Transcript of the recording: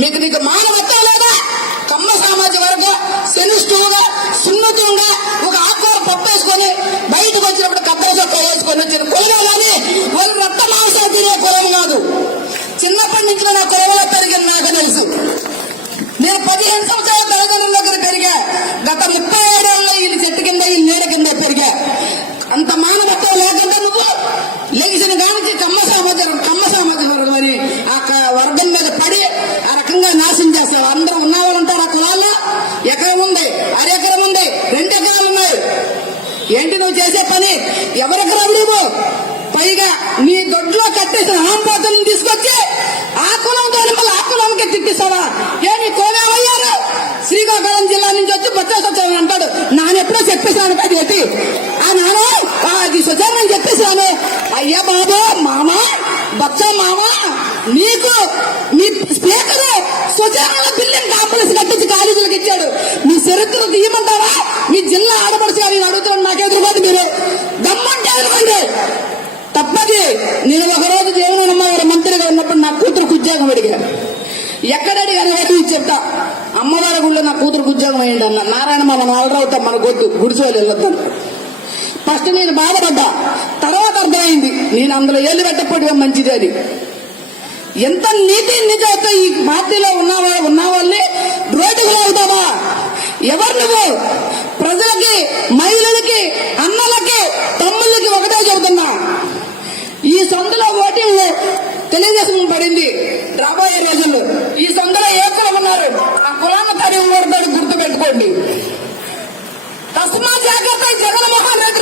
నీకు మానవత్వం లేదా? కమ్మ సామాజిక వర్గం సెన్సిటివ్గా సున్నితంగా ఒక ఆకుకూర పప్పు వేసుకొని బయటకు వచ్చినప్పుడు కప్పల చొక్క వేసుకొని వచ్చిన కులం కానీ వాళ్ళు రక్త మాంసాలు తినే కులం కాదు. చిన్నప్పటి నుంచి నా కులంలో పెరిగిన నాకు తెలుసు. నేను 15 సంవత్సరాల తల్లిదండ్రుల దగ్గర పెరిగా. గత 37 ఏళ్ళలో వీళ్ళు చెట్టు కింద వీళ్ళు నీడ కింద పెరిగా. అంత మానవత్వం లేకుండా నువ్వు లెగిసిన కానికి కమ్మ సామాజిక వర్గం అని ఆ వర్గం మీద పడి ఆ రకంగా నాశనం చేస్తావు. అందరూ ఉన్నవాళ్ళు ఉంటారు ఆ కులాల్లో. ఎకరం ఉంది, అరెకరం ఉంది, 2 ఎకరాలు ఉన్నాయి. ఏంటి నువ్వు చేసే పని? ఎవరెకరాలు నువ్వు? పైగా నీ దొడ్లో కట్టేసిన ఆంపోతలను తీసుకొచ్చి ఆ కులంతో మళ్ళీ ఆ కులంకే తిట్టిస్తావా? నీ కోనేమయ్యారు? శ్రీకాకుళం జిల్లా నుంచి వచ్చి బొత్స అంటాడు. నానెప్పుడో చెప్పేశాను పది చెప్పి నాను అది సుచారణ చెప్పేశాను. అయ్యా బాబు మామ బొత్స మామ, నీకు మీ స్పీకర్ సుచారణ బిల్డింగ్ కాంప్లెక్స్ కట్టించి కాలేజీలకు ఇచ్చాడు. మీ చరిత్ర తీయమంటావా? మీ జిల్లా ఆడపడుచు గారు అడుగుతున్నాడు. నాకు ఎదురుకోండి, మీరు దమ్మంటే ఎదురుకోండి. తప్పది. నేను ఒకరోజు జీవనమ్మ గారు మంత్రిగా ఉన్నప్పుడు నా కూతురుకు ఉద్యోగం అడిగాను. ఎక్కడ అడిగాను వారికి చెప్తా. అమ్మవారి గుళ్ళో నా కూతురుకు ఉద్యోగం అయ్యింది అన్న. నారాయణమ్మ మనం అలరవుతాం, మన గొద్దు గుడిసోలు వెళ్ళొద్దాం. ఫస్ట్ నేను బాధపడ్డా. తర్వాత అర్థమైంది నేను అందులో ఏళ్ళు పెట్టకపోవడం మంచిది అని. ఎంత నీతి నిజాయితీ ఈ పార్టీలో ఉన్న వాళ్ళని రోడ్డుకు లాగుతావా? ఎవరు నువ్వు? ప్రజలకి, మహిళలకి, అన్నలకి, తమ్ముళ్ళకి ఒకటే చెబుతున్నా. ఈ సందులో ఓటింగ్ తెలుగుదేశం పడింది. రాబోయే రోజుల్లో ఈ సందులో ఏ కులం ఉన్నారు? ఆ కులాన్ని తరి ఓడతాడు, గుర్తు పెట్టుకోండి. తస్మా జాగ్రత్త. జగన్మోహన్ రెడ్డి